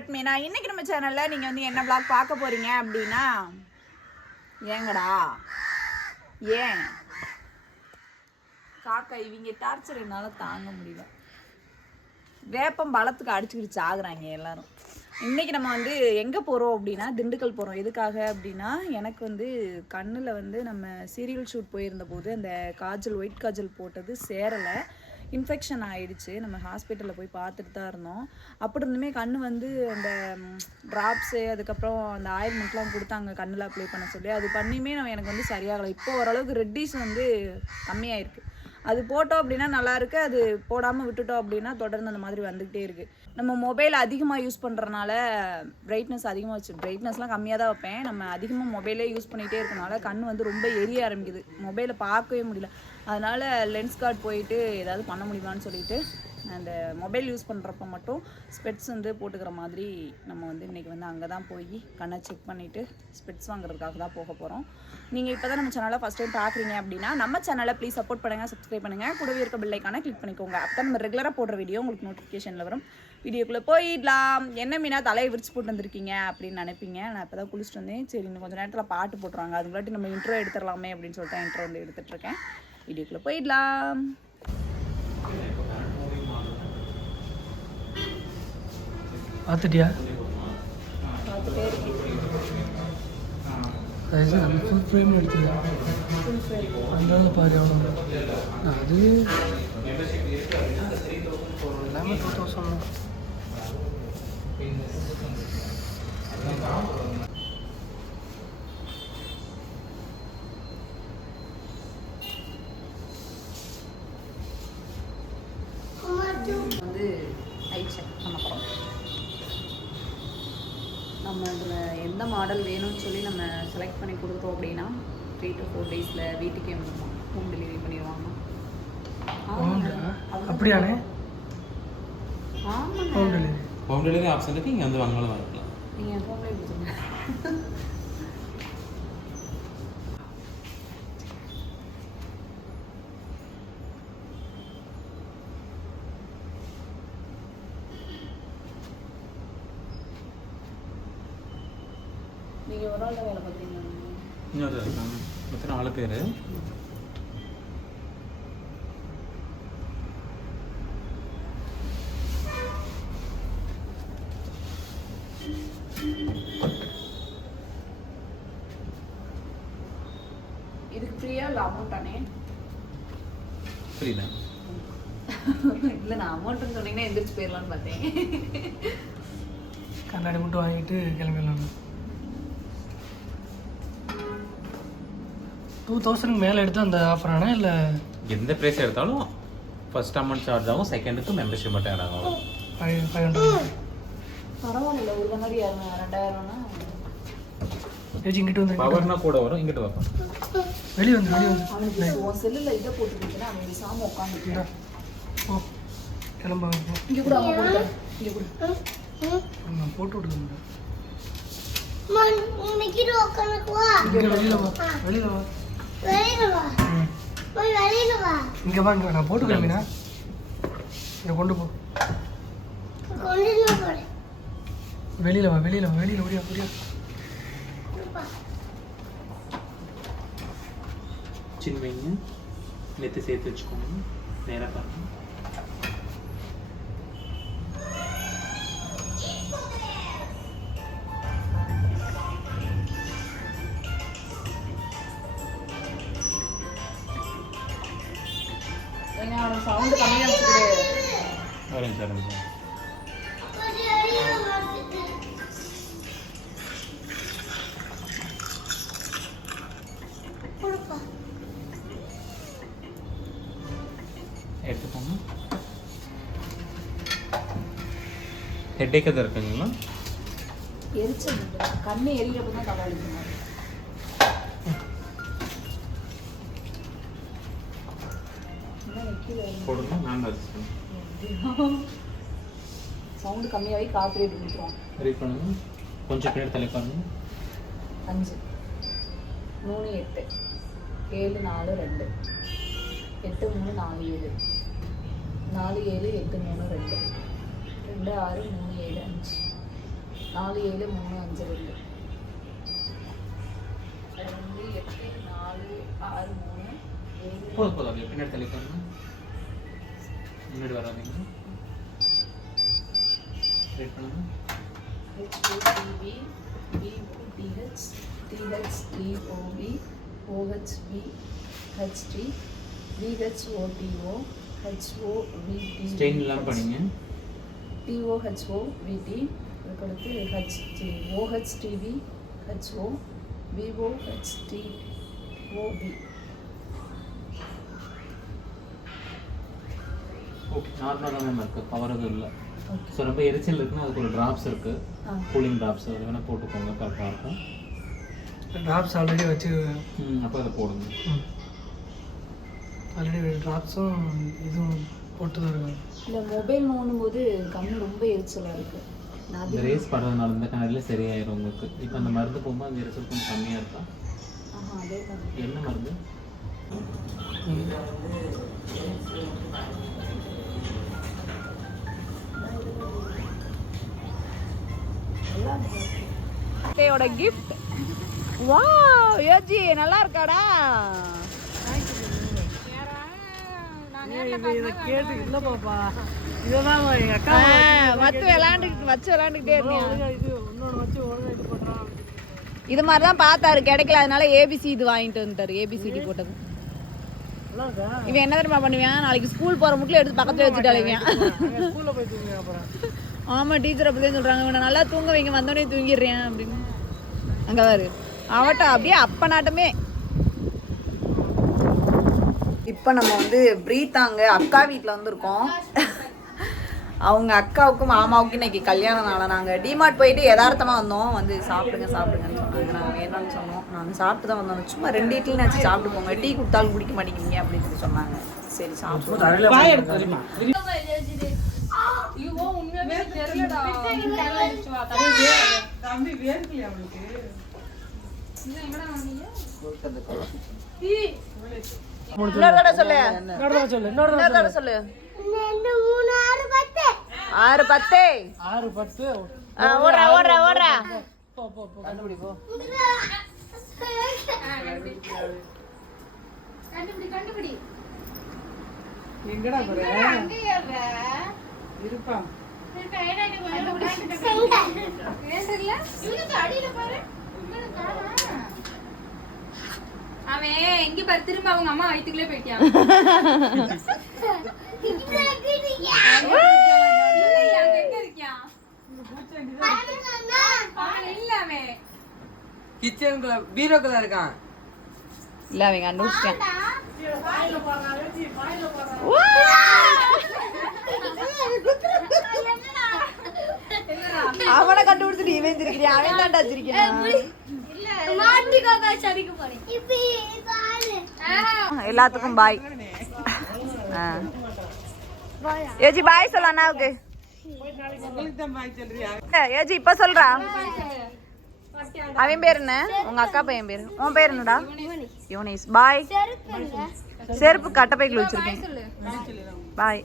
Friends Meena இன்னைக்கு நம்ம சேனலில் நீங்கள் வந்து என்ன vlog பார்க்க போகிறீங்க அப்படின்னா ஏங்கடா? ஏன்? காக்கா இவங்க டார்ச்சர் என்னால் தாங்க முடியல. வேப்பம் பலத்துக்கு அடிச்சுக்கிட்டு சாகுறாங்க எல்லாரும். இன்னைக்கு நம்ம வந்து எங்கே போகிறோம் அப்படின்னா திண்டுக்கல் போகிறோம் எதுக்காக அப்படின்னா எனக்கு வந்து கண்ணில் வந்து நம்ம சீரியல் ஷூட் போயிருந்த போது அந்த காஜல் ஒயிட் காஜல் போட்டது சேரலை. இன்ஃபெக்ஷன் ஆயிடுச்சு. நம்ம ஹாஸ்பிட்டலில் போய் பார்த்துட்டு தான் இருந்தோம். அப்படி இருந்துமே கண் வந்து அந்த ட்ராப்ஸு அதுக்கப்புறம் அந்த ஆயில்மெண்ட்லாம் கொடுத்தாங்க. கண்ணில் அப்ளை பண்ண சொல்லி. அது பண்ணியுமே நம்ம எனக்கு வந்து சரியாகலை. இப்போ ஓரளவுக்கு ரெட்டிஸ் வந்து கம்மியாயிருக்கு. அது போட்டோம் அப்படின்னா நல்லா இருக்கு. அது போடாமல் விட்டுட்டோம் அப்படின்னா தொடர்ந்து அந்த மாதிரி வந்துக்கிட்டே இருக்கு. நம்ம மொபைல் அதிகமாக யூஸ் பண்ணுறனால பிரைட்னஸ் அதிகமாக வச்சு பிரைட்னஸ்லாம் கம்மியாக தான் வைப்பேன். நம்ம அதிகமாக மொபைலே யூஸ் பண்ணிகிட்டே இருக்கனால கண் வந்து ரொம்ப எரிய ஆரம்பிக்குது. மொபைலை பார்க்கவே முடியல. அதனால் லென்ஸ் கார்டு போயிட்டு ஏதாவது பண்ண முடியுமான்னு சொல்லிட்டு அந்த மொபைல் யூஸ் பண்ணுறப்ப மட்டும் ஸ்பெட்ஸ் வந்து போட்டுக்கிற மாதிரி நம்ம வந்து இன்றைக்கி வந்து அங்கே தான் போய் கண்ணை செக் பண்ணிவிட்டு ஸ்பெட்ஸ் வாங்குறதுக்காக தான் போக போகிறோம் நீங்கள் இப்போ தான் நம்ம சேனலை ஃபஸ்ட் டைம் பார்க்குறீங்க அப்படின்னா நம்ம சேனலை ப்ளீஸ் சப்போர்ட் பண்ணுங்கள் சப்ஸ்கிரைப் பண்ணுங்கள் கூடவே இருக்க பில்லைக்கான கிளிக் பண்ணிக்கோங்க. அப்போ நம்ம ரெகுலராக போடுற வீடியோ உங்களுக்கு நோட்டிஃபிகேஷனில் வரும். வீடியோக்குள்ளே போயிடலாம். என்ன மீனா தலையை விரிச்சு போட்டு வந்திருக்கீங்க அப்படின்னு நினைப்பீங்க. நான் இப்போ தான் குளிச்சுட்டு வந்தேன். சரி இன்னும் கொஞ்சம் நேரத்தில் பாட்டு போட்டுருவாங்க. அது முன்னாடி நம்ம இன்ட்ரோ எடுத்துடலாமே அப்படின்னு சொல்லிட்டு இன்ட்ரோ வந்து எடுத்துகிட்ருக்கேன் வீடியோக்குள்ளே போயிடலாம். பார்த்துட்டியா? பார்த்துட்டே அது அந்த ஃபுல் ஃப்ரேம் பாரு எவ்வளோ அது எல்லாமே டூ தௌசண்ட் வந்து ஐ செக் பண்ண போகிறோம் நம்ம இதில் எந்த மாடல் வேணும்னு சொல்லி நம்ம செலக்ட் பண்ணி கொடுத்தோம் அப்படின்னா த்ரீ டு ஃபோர் டேஸில் வீட்டுக்கே வந்துடும் ஹோம் டெலிவரி பண்ணிடுவாங்க. அப்படியாண்ணே? ஆமாங்க. Home delivery home delivery option இருக்கு இங்கே வந்து வாங்கலாம் வாங்கிக்கலாம். நீங்கள் ஹோம்லேயே கொடுத்துருங்க. ஒரு நாள் தான் வேலை பார்த்தீங்களா இன்னொரு மொத்தம் நாலு பேர். இதுக்கு ஃப்ரீயா இல்லை அமௌண்ட் தானே? புரியுதா? இல்லை நான் அமௌண்ட்னு சொன்னீங்கன்னா எந்திரிச்சு போயிடலான்னு பார்த்தேன். கண்ணாடி மட்டும் வாங்கிட்டு கிளம்பிடலாம் டூ தௌசண்ட்க்கு மேலே எடுத்தால் அந்த ஆஃபர் ஆனா இல்லை? எந்த ப்ரைஸ் எடுத்தாலும் ஃபர்ஸ்ட் அமௌண்ட் சார்ஜ் ஆகும் செகண்டுக்கு மெம்பர்ஷிப் மட்டும் ஆட் ஆகும். ஃபைவ் ஃபைவ் ஹண்ட்ரட் பரவாயில்ல ஒரு இரநூ- ரெண்டாயிரம்னா? இங்கிட்டு வந்து பவர்னா கூட வரும் இங்கிட்டு வைப்போம் வெளியே வந்து வெளியே வந்து. அவனுக்கு உன் செல்லில் இதை போட்டுக்கிட்டுனா அவன் பேசாமல் உட்காந்துட்டு ஓ கிளம்ப இங்கே கூட போட்டு இங்கே கூட. நான் போட்டு விட்டுருங்க இன்னைக்கு உட்காந்துக்கு வா இங்கே வெளியில் வா. வெளியில் வா. வெளியில வா. ம். போய் வெளியில வா. இங்கே வா இங்கே. நான் போட்டு கிளம்பினா இதை கொண்டு போ. வெளியில் வா வெளியில் வா. வெளியில் ஓடியா ஓடியா. சின்மைங்க நேற்று சேர்த்து வச்சுக்கோங்க. நேராக பாருங்க. சவுண்டு வச்சுக்கிட்டு வரேங்க சார் எடுத்துக்கோங்க. ஹெட்டேக் எதாவது இருக்குங்களா? எரிச்சல். கண்ணு எரியறப்ப தான் தலை போடுங்க நான் வச்சுக்கேன் சவுண்டு கம்மியாகி காப்பரேட் கொடுத்துருவான் ரீட் பண்ணுங்க. கொஞ்சம் பின்னாடி தள்ளி பாருங்க அஞ்சு. மூணு எட்டு. ஏழு நாலு ரெண்டு. எட்டு மூணு நாலு ஏழு. நாலு ஏழு எட்டு மூணு ரெண்டு. ரெண்டு ஆறு மூணு ஏழு அஞ்சு. நாலு ஏழு மூணு அஞ்சு ரெண்டு. ரெண்டு எட்டு நாலு ஆறு மூணு ஏழு போதும் போதும். அப்படியே பின்னாடி தள்ளிக்கோங்க முன்னாடி வராதீங்க. வெயிட் பண்ணுங்க. D O V O H P H D V H O D O H O V D strain இல்லாமல் படிங்க D O H O V D அதுக்கடுத்து H D O H D V H O V O H D O P நார்மலாக தான் ma'am இருக்குது power எதுவும் இல்லை. Okay so ரொம்ப எரிச்சல் இருக்குன்னா அதுக்கு ஒரு ட்ராப்ஸ் இருக்குது கூலிங் ட்ராப்ஸ் அது வேணால் போட்டுக்கோங்க கரெக்டாக இருக்கும். ட்ராப்ஸ் ஆல்ரெடி வச்சு அப்போ அதை போடுங்க. ஆல்ரெடி ட்ராப்ஸும் இதுவும் போட்டு தான் இருக்காங்க இல்லை மொபைல் நோண்டும்போது கண்ணு ரொம்ப எரிச்சலாக இருக்குது நான் இந்த ரேஸ் படுறதுனால இந்த கண்ணாடியில் சரியாயிரும் உங்களுக்கு. இப்போ அந்த மருந்து போகும்போது அந்த எரிச்சல் கொஞ்சம் கம்மியாக இருக்கா? என்ன மருந்து? அத்தையோட கிஃப்ட் வா ஏஜி நல்லா இருக்காடா? இதை மாதிரி தான் பார்த்தாரு கிடைக்கல. அதனால ஏபிசி இது வாங்கிட்டு வந்துட்டாரு ஏபிசிடி போட்டது. இவன் என்ன தெரியுமா பண்ணுவான் நாளைக்கு ஸ்கூல் போற முட்டில் எடுத்து பக்கத்துல வச்சுட்டு அலைவான் ஆமாம் டீச்சர் தூங்க அப்புறம் ஆமா டீச்சர் இவனை நல்லா தூங்க வைங்க வந்தோடனே தூங்கிடுறேன் அப்படின்னு. அங்கே பாரு. அவட்ட அப்படியே அப்ப நாட்டமே இப்போ நம்ம வந்து பிரீத்தாங்க அக்கா வீட்டில் வந்திருக்கோம். அவங்க அக்காவுக்கும் மாமாவுக்கும் இன்னைக்கு கல்யாணம் நாள. நாங்கள் டிமார்ட் போயிட்டு யதார்த்தமாக வந்தோம். வந்து சாப்பிடுங்க சாப்பிடுங்கன்னு சொன்னாங்க. நாங்கள் வேணாம்னு சொன்னோம். நாங்கள் சாப்பிட்டு தான் வந்தோம். சும்மா ரெண்டு இட்லியும் நாச்சு சாப்பிட்டு போங்க. டீ கொடுத்தாலும் குடிக்க மாட்டேங்கிறீங்க அப்படின்னு சொல்லி சொன்னாங்க. சரி சாப்பிடுவோம். இன்னொரு தடவை சொல்லு. இன்னொரு தடவை சொல்லு. இன்னொரு இன்னொரு தடவை சொல்லு. ரெண்டு மூணு ஆறு பத்து. ஆறு பத்து. ஆறு பத்து. ஆ, ஓடுறா ஓடுறா ஓடுறா. போ போ போ. கண்டுபிடி போ. எங்கடா போற? இருப்பா அவன் எங்க பாரு திரும்ப அவங்க அம்மா வயித்துக்குள்ளே போயிட்டான் கிச்சனுக்குள்ள பீரோக்குள்ள இருக்கான். இல்ல அவங்க கண்டுபிடிச்சிட்டேன். அவனை கண்டுபிடிச்சிட்டு இவன் சிரிக்கிறான் அவன் தாண்டா சிரிக்கிறான் எல்லாத்துக்கும் பாய் ஏஜி பாய் சொல்ல அண்ணாவுக்கு. ஏஜி இப்ப சொல்றா. அவன் பேர் என்ன? உங்க அக்கா பையன் பேர் உன் பேர் என்னடா? யுவனேஷ். பாய் செருப்பு கட்டப்பைக்குள்ள வச்சிருக்கேன். பாய்